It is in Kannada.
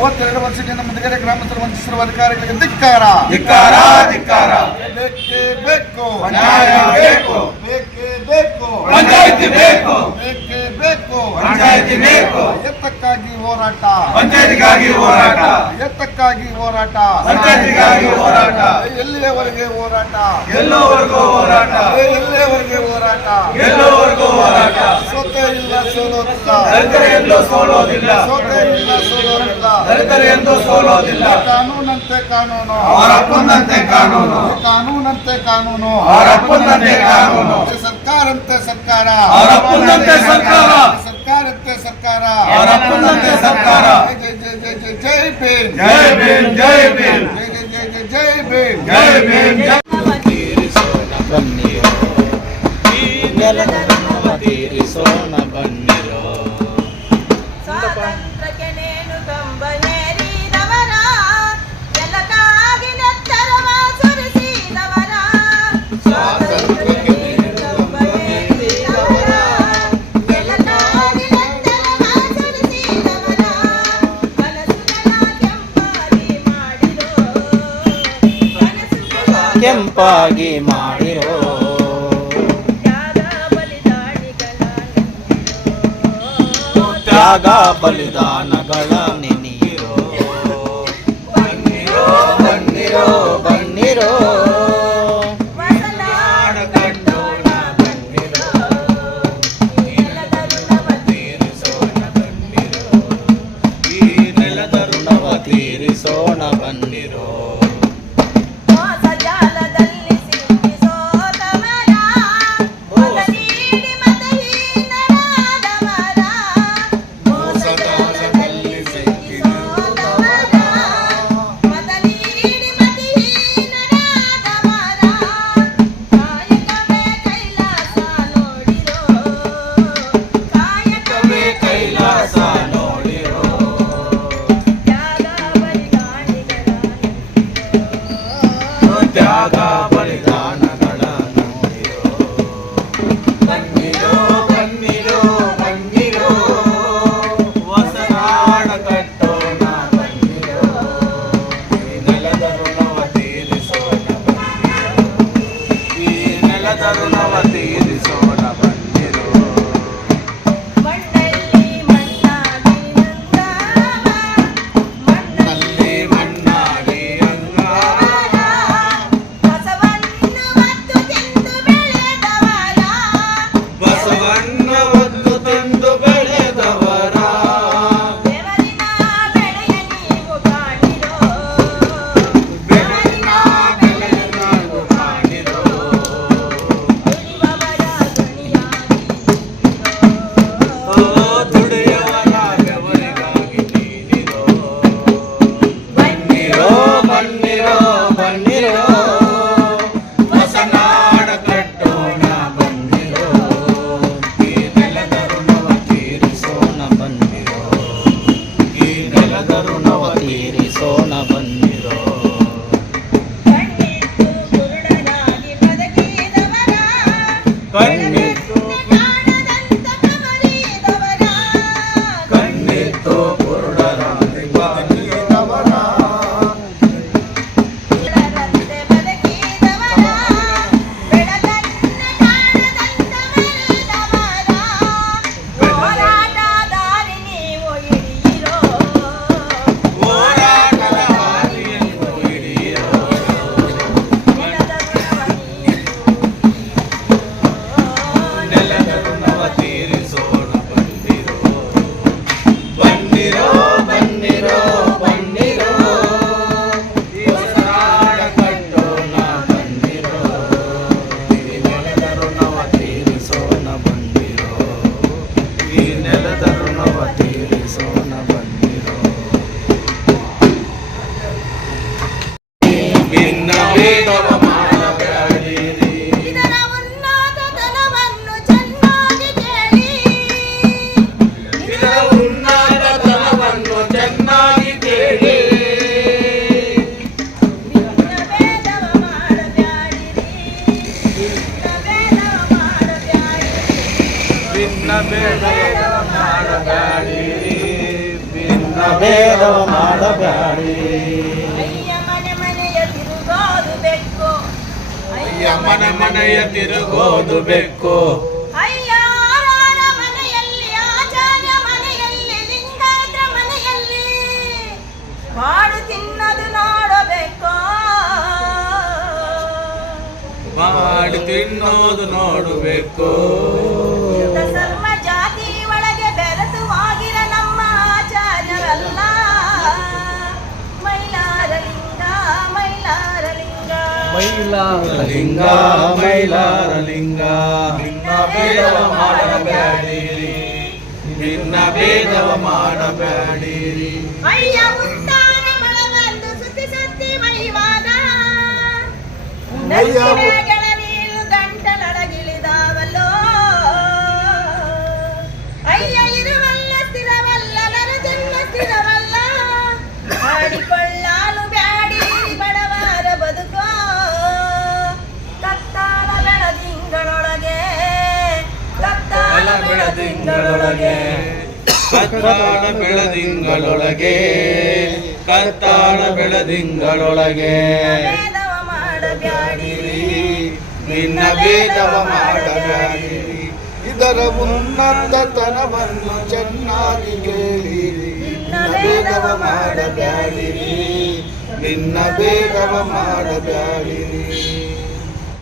ಮೂವತ್ತೆರಡು ವರ್ಷದಿಂದ ಮುಂದಗಡೆ ಗ್ರಾಮಸ್ಥರು ವಂಚಿಸಿರುವ ಅಧಿಕಾರಿಗಳಿಗೆ ಧಿಕ್ಕಾರ. ಧಿಕ್ಕಾರ ಧಿಕ್ಕಾರ. ಬೇಕೇ ಬೇಕು. ನ್ಯಾಯ ಬೇಕು. ಬೇಕೇ ಬೇಕು. ಪಂಚಾಯಿತಿ ಬೇಕು. ಬೇಕೇ ಬೇಕು. ಪಂಚಾಯಿತಿ ಬೇಕು. ಎತ್ತಕ್ಕಾಗಿ ಹೋರಾಟ. ಪಂಚಾಯಿತಿಗಾಗಿ ಹೋರಾಟ. ಎತ್ತಕ್ಕಾಗಿ ಹೋರಾಟ. ಪಂಚಾಯಿತಿಗಾಗಿ ಹೋರಾಟ. ಎಲ್ಲಿಯವರೆಗೆ ಹೋರಾಟ? ಎಲ್ಲೋವರೆಗೂ ಹೋರಾಟ. ಎಲ್ಲಿಯವರೆಗೆ ಹೋರಾಟ? ಎಲ್ಲೋವರೆಗೂ ಹೋರಾಟ. ಸೋತೆ ಇಲ್ಲ ಸೋಲೋದಿಲ್ಲ. ಸೋಲೋದಿಲ್ಲ. ಸೋತೆ ಇಲ್ಲ ದಲಿತರ ಎಂದು ಸೋಲೋದಿಲ್ಲ. ಕಾನೂನಂತೆ ಕಾನೂನು. ಅವರ ಅಪ್ಪಂದಂತೆ ಕಾನೂನು. ಕಾನೂನಂತೆ ಕಾನೂನು. ಅವರ ಅಪ್ಪಂದಂತೆ ಕಾನೂನು. ಸರ್ಕಾರಂತೆ ಸರ್ಕಾರ. ಅವರ ಅಪ್ಪಂದಂತೆ ಸರ್ಕಾರ. ಸರ್ಕಾರಂತೆ ಸರ್ಕಾರ. ಅವರ ಅಪ್ಪಂದಂತೆ ಸರ್ಕಾರ. ಜೈ ಜೈ ಜೈ ಜೈ ಜೈ ಭೀಮ್. ಜೈ ಭೀಮ್ ಜೈ ಭೀಮ್. ಜೈ ಜೈ ಜೈ ಜೈ ಜೈ ಭೀಮ್. ಜೈ ಭೀಮ್ ಜೈ ಬನ್ನಿ ತೀರಿಸೋಣ ಬನ್ನಿರೋ ಕೆಂಪಾಗಿ ಮಾಡಿರೋ. ತ್ಯಾಗ ಬಲಿದಾನಿಗಳ ಋಣವ ತೀರಿಸೋಣ ಬನ್ನಿರೋ భిన్నమే తవ మానగలిది ಇದರ ಉನ್ನತ ತಲವನ್ನು ಚೆನ್ನಾಗಿ ಕೇಳಿ ಇದರ ಉನ್ನತ ತಲವನ್ನು ಚೆನ್ನಾಗಿ ಕೇಳಿ ಭಿನ್ನ ಭೇದವ ಮಾಡಬ್ಯಾಡಿರಿ ಭಿನ್ನ ಭೇದವ ಮಾಡಬ್ಯಾಡಿರಿ భిన్న భేదವ ಮಾಡಬ್ಯಾಡಿರಿ ಭಿನ್ನ ಭೇದವ ಮಾಡಬ್ಯಾಡಿರಿ ಅಯ್ಯ ಮನೆ ಮನೆಯ ತಿರುಗೋದು ಬೆಕ್ಕು. ಮಾಡಿ ತಿನ್ನೋದು ನೋಡಬೇಕು. ಲಿಂಗ ಲಿಂಗ ಮೈಲಾರ ಲಿಂಗ ನಿನ್ನ ಭೇದವ ಮಾಡಬೇಡಿರಿ. ಭಿನ್ನ ಭೇದವ ಮೈವಾದ ಅಯ್ಯ ಕತ್ತಾಳ ಬೆಳದಿಂಗಳೊಳಗೆ ಕತ್ತಾಣ ಬೆಳದಿಂಗಳೊಳಗೆ. ನಿನ್ನ ಭೇದವ ಮಾಡಬ್ಯಾಡಿರಿ. ಇದರ ಉನ್ನತತನವನ್ನು ಚೆನ್ನಾಗಿ ಕೇಳಿರಿ ನಿನ್ನ ಭೇದವ ಮಾಡಬ್ಯಾಡಿರಿ. ನಿನ್ನ ಭೇದವ ಮಾಡಬ್ಯಾಡಿರಿ.